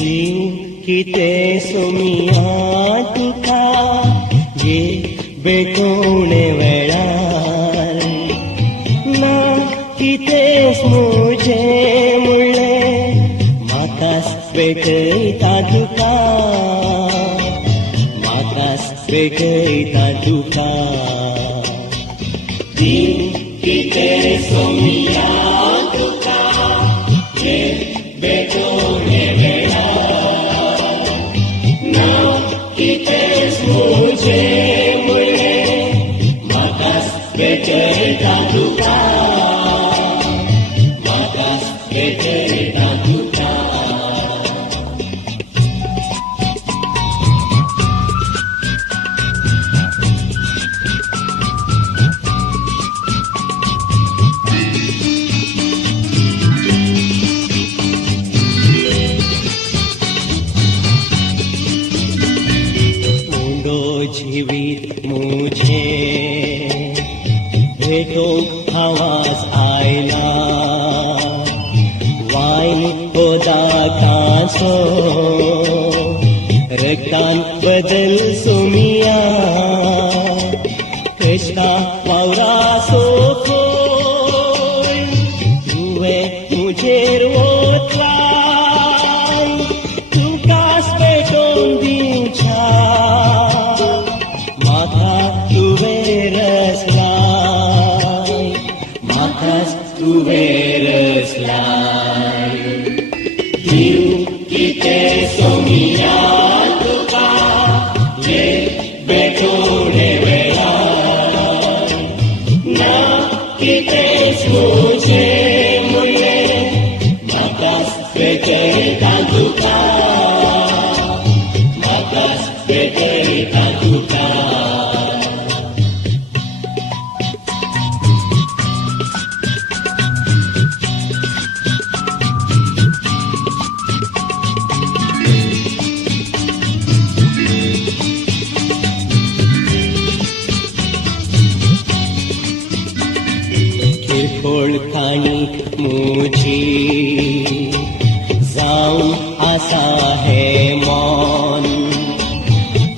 किते सोमिया तुका ये बेटोणे वेळार ना कितेच मुझे मुळ्ळे म्हाकाच भेटयता तुका म्हाकाच भेटयता तुका किते सोमिया तुका ये बेटोणे कितेच मुझे मुळे म्हाकाच भेटयता तुका म्हाकाच भेटयता तुका जीवित मुझे भेटो आवाज आयला वाइन खुदा कांसो रक्तान बदल सोमिया कृष्णा वावरा सोखो तुवे मुझेर वोतला तुकास भेटोन दिवच्या किते सोमिया तुका ये बेटोणे वेळार ना कितेच मुझे मुळे म्हाकाच भेटयता तुका म्हाकाच भेटयता तुका कानी मुझी जाऊन आसा है मन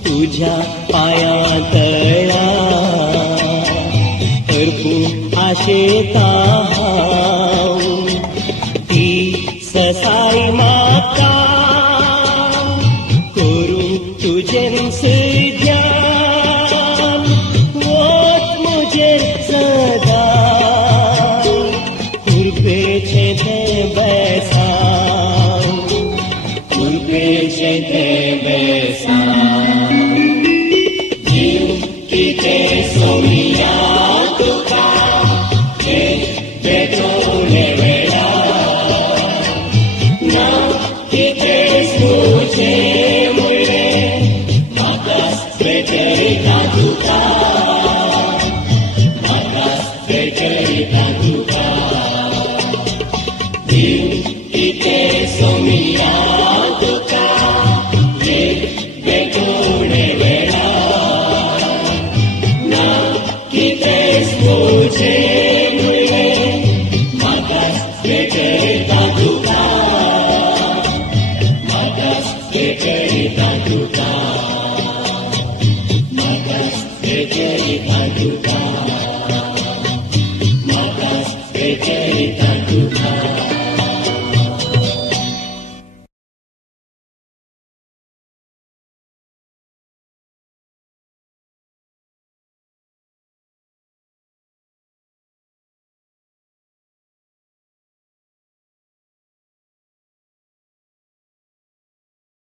तुझ्या पाया तळा करपू आशेता हांव ती ससाई म्हाका करूं तुजेन सद्या वोत मुजेर सदा किते सोमिया तुका ये बेटोणे वेळार ना कितेच मुझे मुळे म्हाकाच भेटयता तुका म्हाकाच भेटयता तुका किते सोमिया तुका ये बेटोणे वेळार ना कितेच मुझे मुळे म्हाकाच भेटयता तुका म्हाकाच भेटयता तुका म्हाकाच भेटयता